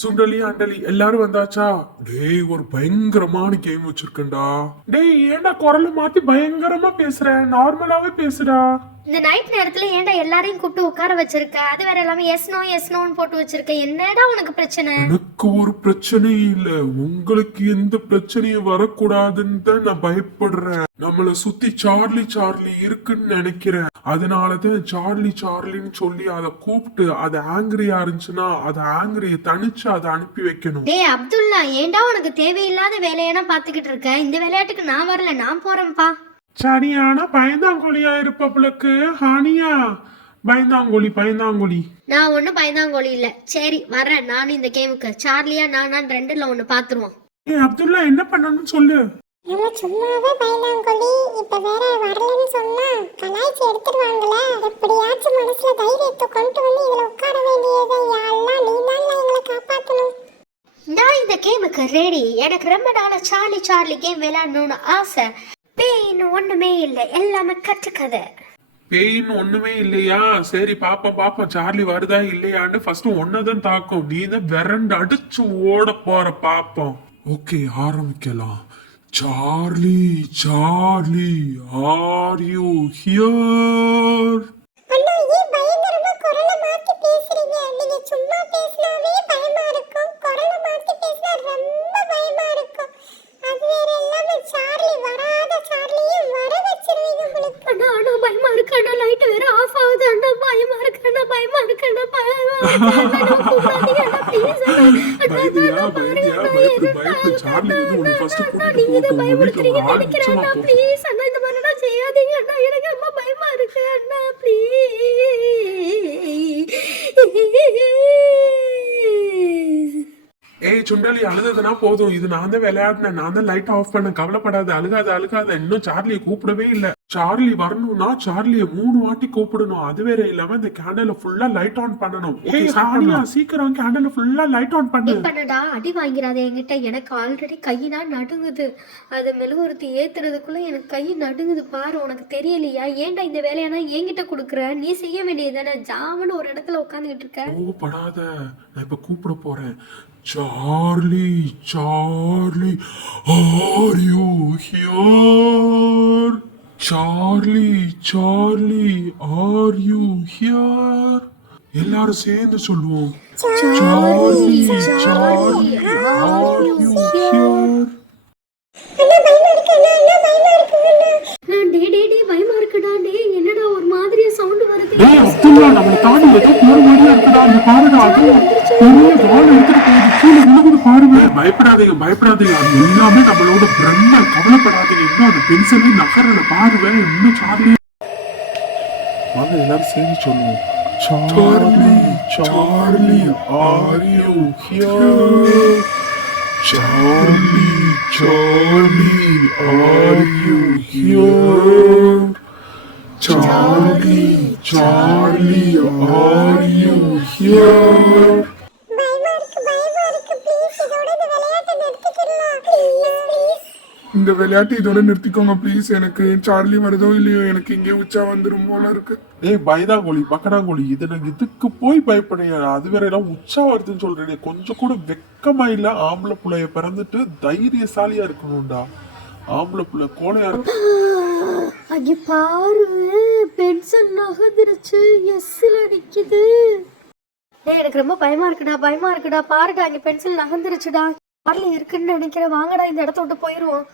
சுண்டலி அண்டலி எல்லாரும் வந்தாச்சா? டேய் ஒரு பயங்கரமான கேம் வச்சிருக்கேன்டா. டேய் ஏன்டா குரலை மாத்தி பயங்கரமா பேசுற? நார்மலாவே பேசுடா. இந்த நைட் நேரத்துல ஏன்டா எல்லாரையும் கூப்பிட்டு உட்கார வச்சிருக்க? அது வேற எல்லாமே எஸ் நோன்னு போட்டு வச்சிருக்க. என்னடா உனக்கு பிரச்சனை? எனக்கு ஒரு பிரச்சனையும் இல்ல, உங்களுக்கு எந்த பிரச்சனையும் வரக்கூடாதுன்னு தான் நான் பயப்படுறேன். நம்மள சுத்தி சார்லி சார்லி இருக்குன்னு நினைக்கிறேன். அதனாலதான் சார்லி சார்லின்னு சொல்லி அதை கூப்பிட்டு அது ஆங்கிரியா இருந்துச்சுன்னா அது ஆங்கிரிய தனிச்சு அதை அனுப்பி வைக்கணும். டேய் அப்துல்லா, ஏன்டா உனக்கு தேவையில்லாத வேலையெல்லாம் பாத்துக்கிட்டு இருக்க? இந்த விளையாட்டுக்கு நான் வரல, நான் போறேன்ப்பா. சரியான பயந்தாங்கோலியா இருப்பவளுக்கு ஹானியா. பயந்தாங்கோலி. நான் ஒன்னும் பயந்தாங்கோலி இல்ல. சரி வரேன் நான் இந்த கேமுக்கு. சார்லியா நான் ரெண்டுல ஒண்ணு பாத்துருவோம். ஏய் அப்துல்லா என்ன பண்ணணும்னு சொல்லு. இவன் சும்மாவே பயந்தாங்கோலி. இப்ப வேற வரலன்னு சொன்னா கலாய்ச்சி எடுத்துருவாங்களே. எப்படியாச்சும் மனசுல தைரியத்தை கொண்டு வந்து இதுல உட்கார வேண்டியதை யாரெல்லாம் நீ தான் எங்களை காப்பாத்தணும். நான் இந்த கேமுக்கு ரெடி. எனக்கு ரொம்ப நாள சார்லி கேம் விளையாடணும்னு ஆசை. பேயின்னு ஒண்ணுமே இல்லை, எல்லாமே கட்டுக்கதை. பேயின்னு ஒண்ணுமே இல்லையா? சரி பாப்பா சார்லி வருதா இல்லையான்னு ஃபர்ஸ்ட் ஒன்னதான் தாக்கும். நீ தான் விரண்டு அடிச்சு ஓட போற பாப்போம். ஓகே ஆரம்பிக்கலாம். Charlie are you here? அண்ணா ஏன் பயங்கரமா குரலை மாத்தி பேசுறீங்க? நீங்க சும்மா பேசினாவே பயமா இருக்கும், குரலை மாத்தி பேசினா ரொம்ப பயமா இருக்கும். அது வேற எல்லாமே சார்லி வராத சார்லியே வர வச்சிருவீங்க உங்களுக்கு. அண்ணா பயமா இருக்கு அண்ணா. லைட் வேற ஆஃப் ஆகுது அண்ணா. பயமா இருக்கு அண்ணா. பயப்படு சார்லி வந்து உன்னை ஃபர்ஸ்ட் கூட்டிட்டு போக வீட்டுல ஆரம்பிச்சமா போ. ப்ளீஸ் அண்ணா, இந்த மாதிரி எல்லாம் செய்யாதீங்க அண்ணா. எனக்கு ரொம்ப பயமா இருக்கு அண்ணா. ப்ளீஸ். ஏய் சுண்டலி அழுததுனா போதும். இது நான் தான் விளையாடினேன், நான் தான் லைட் ஆஃப் பண்ண. கவலைப்படாத, அழுகாத. இன்னும் சார்லியை கூப்பிடவே இல்ல. சார்லி வரணும்னா சார்லிய 3 வாட்டி கூப்பிடணும். அது வேற இல்லாம இந்த கேண்டல ஃபுல்லா லைட் ஆன் பண்ணணும். ஏய் சானியா சீக்கிரம் கேண்டல ஃபுல்லா லைட் ஆன் பண்ணு. பண்ணடா, அடி வாங்கிறாத என்கிட்ட. எனக்கு ஆல்ரெடி கையினா நடுங்குது. அது மெழுகுவர்த்தி ஏத்துறதுக்குள்ள எனக்கு கை நடுங்குது பாரு. உனக்கு தெரியலையா? ஏன்டா இந்த வேலையானா என்கிட்ட குடுக்குற? நீ செய்ய வேண்டியதுதானே. ஜாமன்னு ஒரு இடத்துல உட்காந்துக்கிட்டு இருக்க. கோவப்படாத, நான் இப்ப கூப்பிட போறேன். Charlie are you here? Charlie are you here? எல்லாரும் சேர்ந்து சொல்லுவோம். Charlie are you here? பயமா இருக்குடா. டேய் என்னடா ஒரு மாதிரியா சவுண்ட் வருது? டேய் அப்துல்லா, நம்ம தாண்டி ஏதோ போற மாதிரியா இருக்குடா. அந்த பாருடா, அது பெரிய வால் எடுத்துட்டு போகுது. கீழே விழுகுது பாருங்க. பயப்படாதீங்க. அது எல்லாமே நம்மளோட பிரம்ம. கவலைப்படாதீங்க. இன்னும் அந்த பென்சிலே நகரல பாருங்க. இன்னும் சார்லி வாங்க எல்லாரும் சேர்ந்து சொல்லுவோம். Charlie are you here? Charlie are you here? Charlie, are you here? இந்த விளையாட்டு இதோட நிறுத்திக்கோங்க ப்ளீஸ். எனக்கு சார்லி வருதோ இல்லையோ, எனக்கு இங்கே உச்சா வந்துரும் போல இருக்கு. ஏய் பயந்தாங்கோலி பக்கடாங்கோலி, இதுக்கு போய் பயப்படையா? அது வேற எல்லாம் உச்சா வருதுன்னு சொல்றேன். கொஞ்சம் கூட வெக்கமா இல்ல? ஆம்பளை புள்ளைய பிறந்துட்டு தைரியசாலியா இருக்கணும்டா. ஆம்பளை புள்ள கோலையா இருக்கு. அங்க பாரு, பென்சில் நகர்ந்துருச்சு. எஸ்ல நிக்குது. டேய் எனக்கு ரொம்ப பயமா இருக்குடா. பாருடா, அங்க பென்சில் நகர்ந்துருச்சுடா. சார்லி இருக்குன்னு நினைக்கிறேன். வாங்கடா இந்த இடத்த விட்டு போயிருவோம்.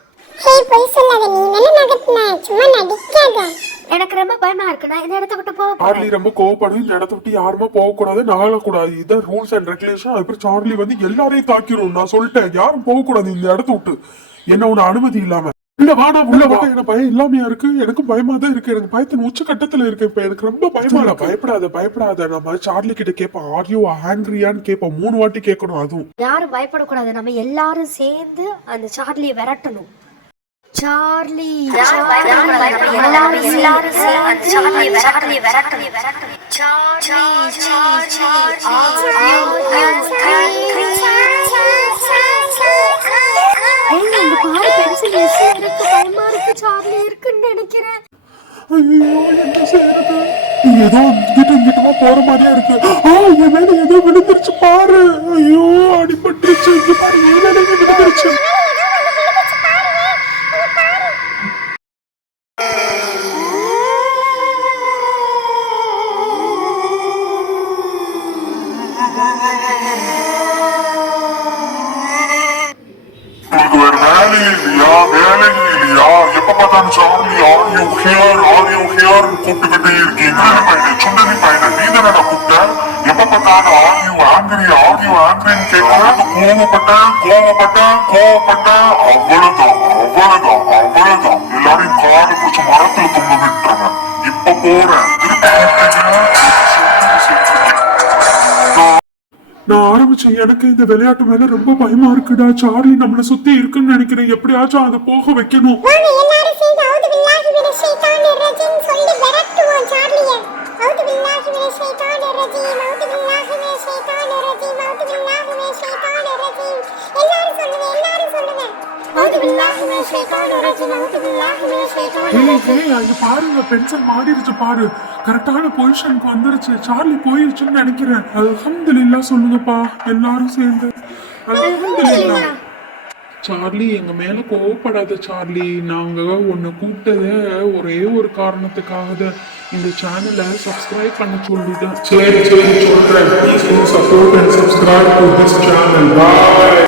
எனக்கு ரொம்ப பயமா இருக்குடா. இந்த இடத்த விட்டு போக. சார்லி ரொம்ப கோவப்படும். இந்த இடத்த விட்டு யாருமே போக கூடாது, நகலக்கூடாது. இதான் ரூல்ஸ் அண்ட் ரெகுலேஷன். அதுக்கப்புறம் சார்லி வந்து எல்லாரையும் தாக்கிரும். நான் சொல்லிட்டேன், யாரும் போக கூடாது இந்த இடத்த விட்டு, என்ன உன அனுமதி இல்லாம. இல்ல வாடா உள்ள வா. எனக்கு பயம் இல்லாமையா இருக்கு? எனக்கு பயமா தான் இருக்கு. எனக்கு பயத்தின் உச்ச கட்டத்துல இருக்கு. இப்ப எனக்கு ரொம்ப பயமா. பயப்படாத. நம்ம சார்லி கிட்ட கேப்போம். ஆர் யூ ஆங்கிரியான்னு கேப்போம். 3 வாட்டி கேட்கணும். அதுவும் யாரும் பயப்படக்கூடாது. நம்ம எல்லாரும் சேர்ந்து அந்த சார்லியை விரட்டணும். சார்லி எல்லாரும் பயமா இருக்கு. சார்லி இருக்குன்னு நினைக்கிறேன். ஐயோ என்ன செய்யறது? ஏதோ இங்கிட்டமா போற மாதிரியா இருக்கு. என் மேல ஏதோ விழுந்துருச்சு பாரு. ஐயோ பார்த்தாலும் சார்லி ஆர் யூ ஹியர் கூப்பிட்டுக்கிட்டே இருக்கீங்க பையனை சுண்டலி பையனை நீ தானடா கூப்பிட்ட எப்ப பார்த்தாலும் ஆர் யூ ஆங்கிரின்னு கேட்கறது கோவப்பட்டேன் அவ்வளவுதான் எல்லாரையும் காலை பிடிச்ச மரத்துல தொங்க விட்டுருங்க இப்ப போறேன் நான் ஆரம்பிச்சேன். எனக்கு இந்த விளையாட்டு மேல ரொம்ப பயமா இருக்குடா. சார்லி நம்மள சுத்தி இருக்குன்னு நினைக்கிறேன். எப்படியாச்சும் அதை போக வைக்கணும். வாங்க எல்லாரும் சேர்ந்து அவுது பில்லாஹி மினஷ் ஷைத்தானிர் ரஜீம் சொல்லி விரட்டுவோம் சார்லியை. அவுது பில்லாஹி மினஷ் ஷைத்தானிர் ரஜீம் அவுது பில்லாஹி மினஷ் ஷைத்தானிர் ரஜீம் அவுது பில்லாஹி மினஷ் ஷைத்தானிர் ரஜீம் எல்லாரும் சொல்லுங்க அவுது பில்லாஹி மினஷ் ஷைத்தானிர் ரஜீம் அவுது பில்லாஹி மினஷ் ஷைத்தானிர் ஏய் அங்க பாருங்க, பென்சில் மாறிடுச்சு பாரு. கரெக்டான பொசிஷனுக்கு வந்துருச்சு. சார்லி போயிருச்சுன்னு நினைக்கிறேன். அல்ஹம்துலில்லாஹ் சொல்லுங்கப்பா எல்லாரும் சேர்ந்து. அல்ஹம்துலில்லாஹ். சார்லி எங்க மேல கோவப்படாத சார்லி. நாங்க உன்னை கூப்பிட்டதே ஒரே ஒரு காரணத்துக்காக தான். இந்த சேனலை சப்ஸ்கிரைப் பண்ண சொல்லிட்டேன். சரி சொல்றேன். Please support and subscribe to this channel. Bye.